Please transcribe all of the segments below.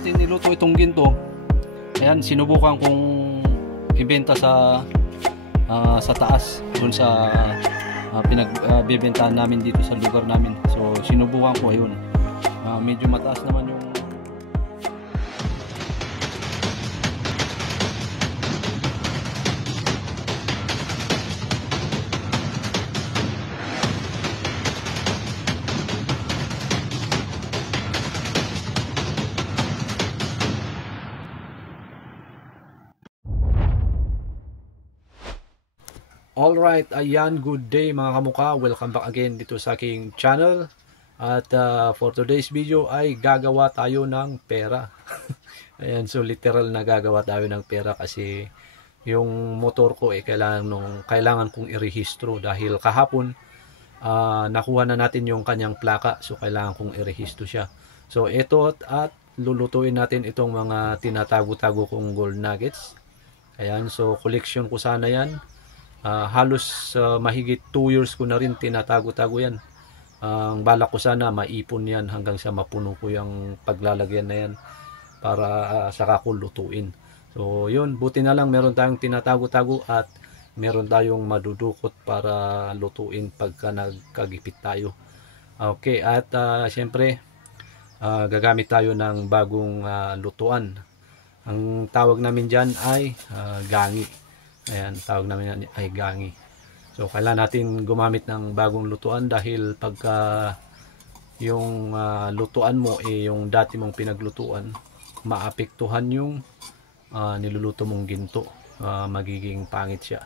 natin niluto itong ginto. Ayan, sinubukan kong ibenta sa taas doon sa pinagbebentahan namin dito sa lugar namin. So sinubukan ko, ayun. Medyo mataas naman yung Alright, ayan, good day mga kamuka. Welcome back again dito sa aking channel. At for today's video ay gagawa tayo ng pera. Ayan, so literal na gagawa tayo ng pera kasi yung motor ko kailangan kong irehistro dahil kahapon nakuha na natin yung kanyang plaka. So kailangan kong irehistro siya. So ito at lulutuin natin itong mga tinatago-tago kong gold nuggets. Ayan, so collection ko sana yan. Halos mahigit 2 years ko na rin tinatago-tago yan. Ang balak ko sana maipon yan hanggang sa mapuno ko yung paglalagyan na yan para saka ko lutuin. So yun, buti na lang meron tayong tinatago-tago at meron tayong madudukot para lutuin pagka nagkagipit tayo. Okay, at syempre gagamit tayo ng bagong lutuan. Ang tawag namin dyan ay gangi. Ayan, tawag namin yan ay gangi. So kailangan natin gumamit ng bagong lutuan dahil pagka yung lutuan mo yung dati mong pinaglutuan, maapektuhan yung niluluto mong ginto. Magiging pangit siya.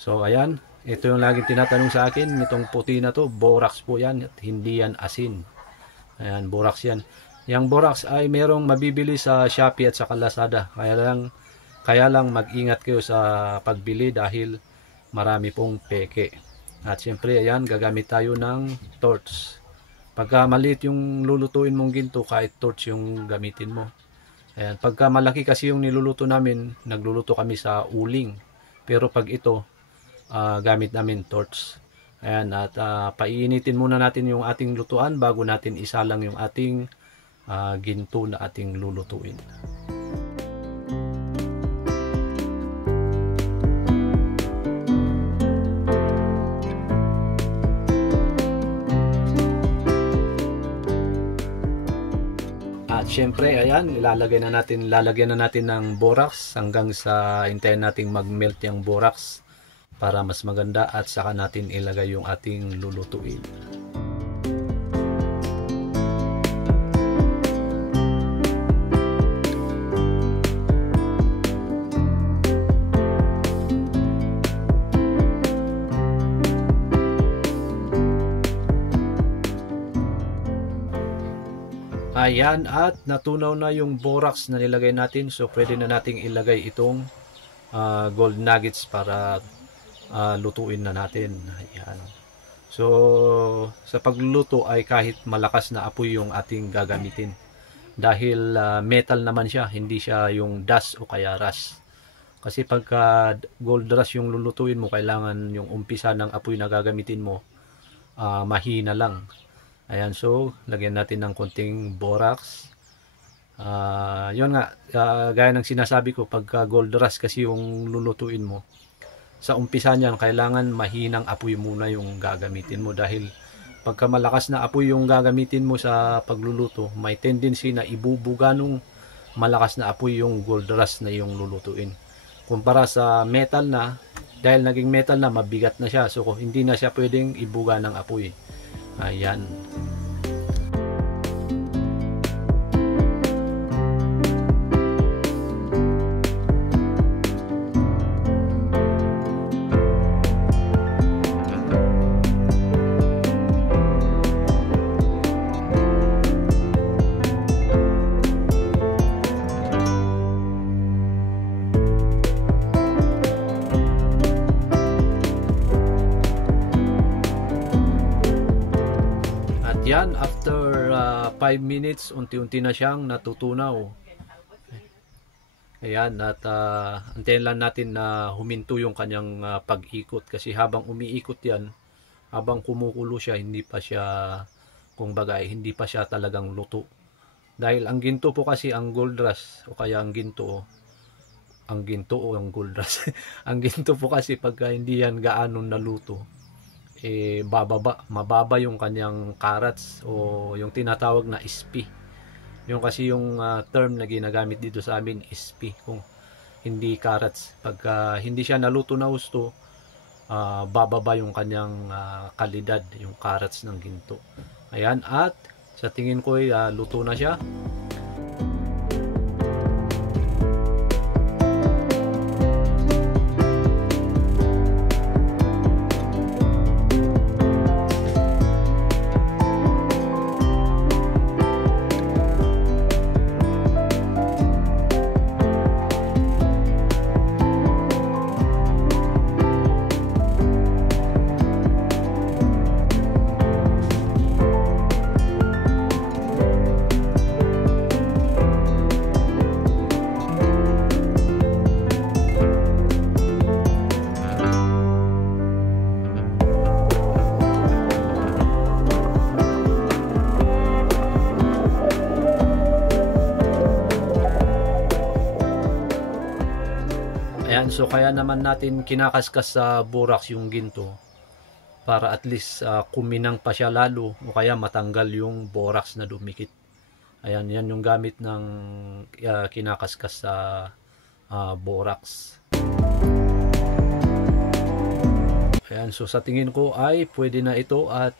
So ayan, ito yung laging tinatanong sa akin, itong puti na to, borax po yan at hindi yan asin. Ayan, borax yan. Yung borax ay merong mabibili sa Shopee at sa Lazada. Kaya lang mag-ingat kayo sa pagbili dahil marami pong peke. At siyempre ayan, gagamit tayo ng torch. Pagka maliit yung lulutuin mong ginto, kahit torch yung gamitin mo. Ayan, pagka malaki kasi yung niluluto namin, nagluluto kami sa uling. Pero pag ito, gamit namin torch. Ayan, at paiinitin muna natin yung ating lutuan bago natin isalang yung ating ginto na ating lulutuin. Siyempre, ayan, lalagyan na natin ng borax hanggang sa hintayin nating mag-melt yung borax para mas maganda at saka natin ilagay yung ating lulutuin. Ayan, at natunaw na yung borax na nilagay natin. So pwede na nating ilagay itong gold nuggets para lutuin na natin. Ayan. So sa pagluluto ay kahit malakas na apoy yung ating gagamitin. Dahil metal naman siya, hindi siya yung dust o kaya rust. Kasi pagka gold rush yung lulutuin mo, kailangan yung umpisa ng apoy na gagamitin mo mahina lang. Ayan, so lagyan natin ng konting borax. Yun nga, gaya ng sinasabi ko, pagka gold rush kasi yung lulutuin mo, sa umpisa niyan kailangan mahinang apoy muna yung gagamitin mo dahil pagka malakas na apoy yung gagamitin mo sa pagluluto, may tendency na ibubuga nung malakas na apoy yung gold rush na yung lulutuin. Kumpara sa metal na, dahil naging metal na, mabigat na siya, so hindi na siya pwedeng ibuga ng apoy. Ayan. Yan, after 5 minutes, unti-unti na siyang natutunaw. Ayan, at antayin lang natin na huminto yung kanyang pag-ikot. Kasi habang umiikot yan, habang kumukulo siya, hindi pa siya, kumbaga, hindi pa siya talagang luto. Dahil ang ginto po kasi, ang gold rush o kaya ang ginto o ang gold rush ang ginto po kasi pagka hindi yan gaano naluto, mababa yung kanyang carats o yung tinatawag na SP. Yung kasi yung term na ginagamit dito sa amin, SP, kung hindi carats. Pagka hindi siya naluto na husto, bababa yung kanyang kalidad, yung carats ng ginto. Ayan, at sa tingin ko ay luto na siya. Ayan, so kaya naman natin kinakaskas sa borax yung ginto para at least kuminang pa siya lalo o kaya matanggal yung borax na dumikit. Ayan, yan yung gamit ng kinakaskas sa borax. Ayan, so sa tingin ko ay pwede na ito at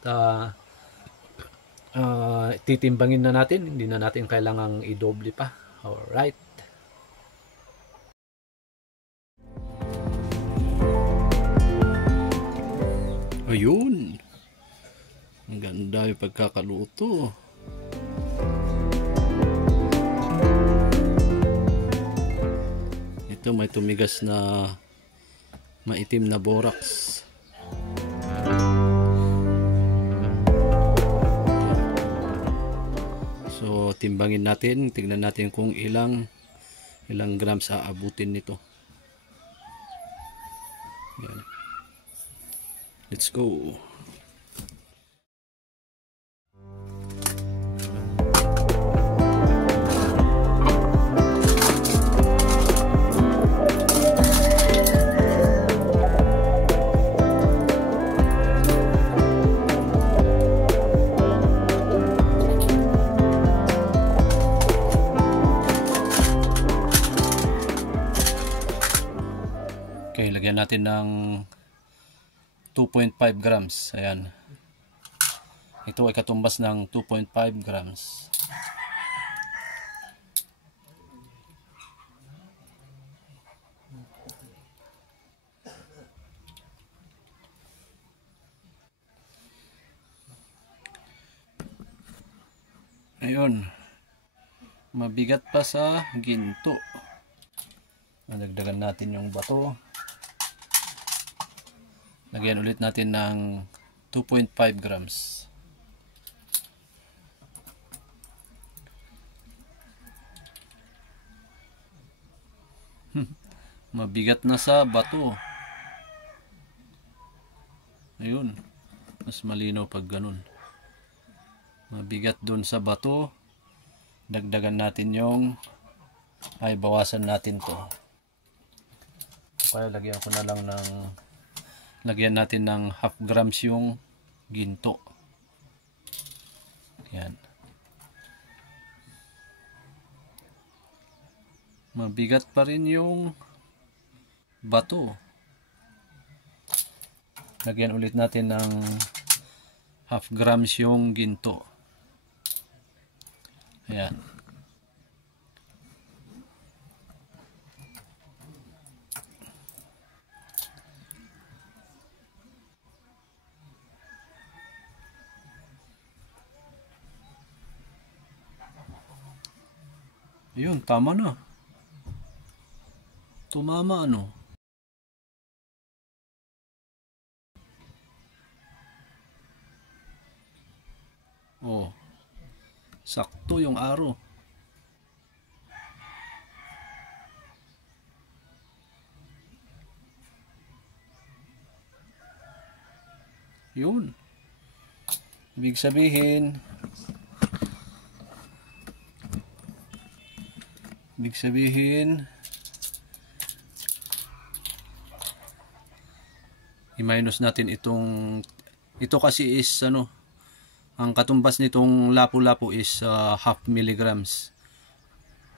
titimbangin na natin. Hindi na natin kailangang i-doble pa. Alright. Ayun. Ang ganda yung pagkakaluto. Ito may tumigas na maitim na borax. So timbangin natin, tingnan natin kung ilang grams aabutin nito. Yan. Let's go. Okay, lagyan natin ng 2.5 grams. Ayan. Ito ay katumbas ng 2.5 grams. Ayun. Mabigat pa sa ginto. Dagdagan natin yung bato. Lagyan ulit natin ng 2.5 grams. Mabigat na sa bato. Ayun. Mas malinaw pag ganun. Mabigat dun sa bato. Dagdagan natin yung bawasan natin to. Kaya lagyan ko na lang ng lagyan natin ng half grams yung ginto. Yan. Mabigat pa rin yung bato. Lagyan ulit natin ng half grams yung ginto. Ayan. Ayun, tama na. Tumama ano. Oh. Sakto yung araw. Yun. Ibig sabihin, Ibig sabihin, i-minus natin ito kasi is ano, ang katumbas nitong lapu-lapu is half milligrams.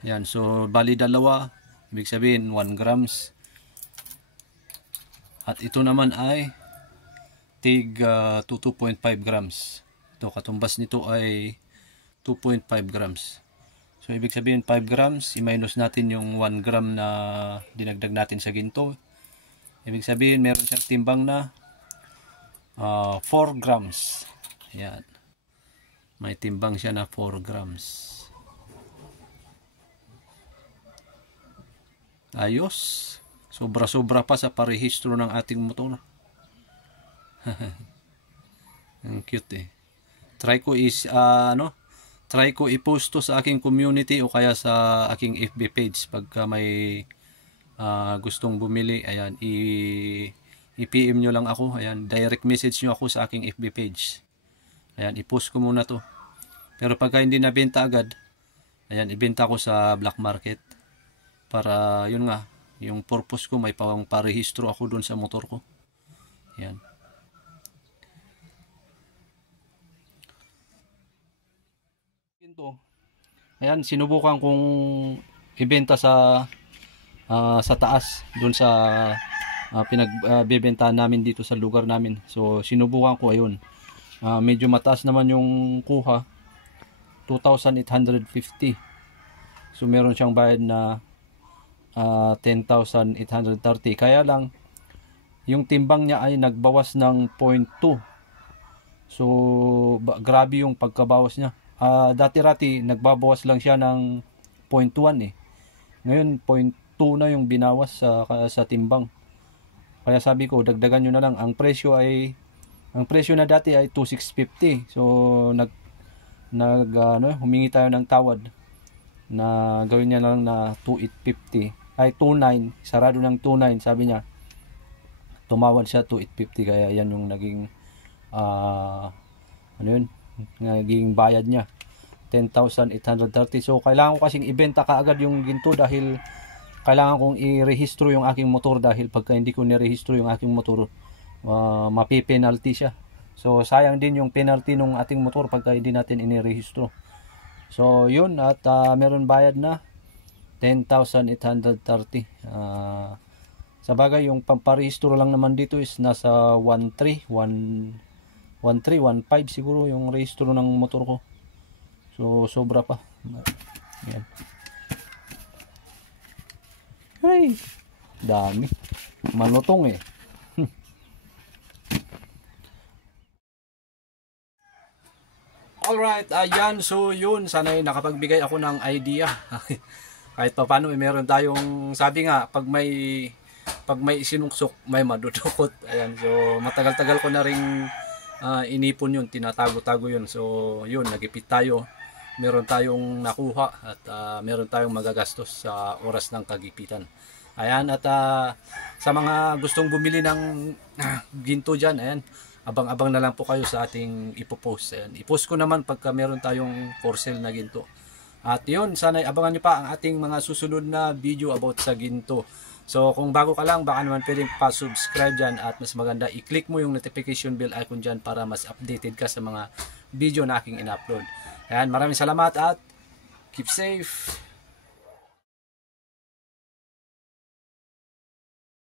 Yan, so bali dalawa, ibig sabihin 1 grams. At ito naman ay tig 2.5 grams. Ito, katumbas nito ay 2.5 grams. So ibig sabihin 5 grams, i-minus natin yung 1 gram na dinagdag natin sa ginto. Ibig sabihin meron siyang timbang na 4 grams. Yan. May timbang siya na 4 grams. Ayos. Sobra-sobra pa sa parehistro ng ating motor. Ang cute eh. Try ko i-post to sa aking community o kaya sa aking FB page pagka may gustong bumili. Ayan, i-PM nyo lang ako. Ayan, direct message nyo ako sa aking FB page. Ayan, i-post ko muna to. Pero pagka hindi nabenta agad, ayan, ibenta ko sa black market. Para, yun nga, yung purpose ko, may parehistro ako dun sa motor ko. Ayan. Ayan, sinubukan kong ibenta sa taas, dun sa pinagbebentahan namin dito sa lugar namin. So, sinubukan ko, ayun. Medyo mataas naman yung kuha, 2,850. So meron siyang bayad na 10,830. Kaya lang yung timbang niya ay nagbawas ng 0.2. So grabe yung pagkabawas niya. Dati-rati nagbabawas lang siya ng 0.1 eh. Ngayon 0.2 na yung binawas sa timbang. Kaya sabi ko, dagdagan nyo na lang. Ang presyo na dati ay 2,650. So humingi tayo ng tawad na gawin niya na lang na 2,850. Ay 2,900, sarado ng 2,900, sabi niya. Tumawad siya 2,850, kaya yan yung naging naging bayad niya, 10,830. So kailangan ko kasing ibenta kaagad yung ginto dahil kailangan kong i-rehistro yung aking motor, dahil pagka hindi ko ni-rehistro yung aking motor, mapipenalty siya. So sayang din yung penalty ng ating motor pagka hindi natin inirehistro. So yun, at meron bayad na 10,830. Sa bagay yung pamparehistro lang naman dito is nasa 1,315 siguro yung rehistro ng motor ko. So sobra pa. Yan. Ay, dami. Malutong eh. Alright, ayan, so yun, sana'y nakapagbigay ako ng idea. Kahit pa paano, meron tayong, sabi nga, pag may sinuksok, may madudukot. Ayan, so matagal-tagal ko na ring inipon yun, tinatago-tago yun. So yun, nagipit tayo, meron tayong nakuha at meron tayong magagastos sa oras ng kagipitan. Ayan, at sa mga gustong bumili ng ginto dyan, ayan, abang-abang na lang po kayo sa ating ipopost. Ayan, ipost ko naman pagka meron tayong for sale na ginto. At yun, sana abangan nyo pa ang ating mga susunod na video about sa ginto. So kung bago ka lang, baka naman pwedeng pa-subscribe dyan, at mas maganda, i-click mo yung notification bell icon dyan para mas updated ka sa mga video na aking in-upload. Ayan, maraming salamat at keep safe.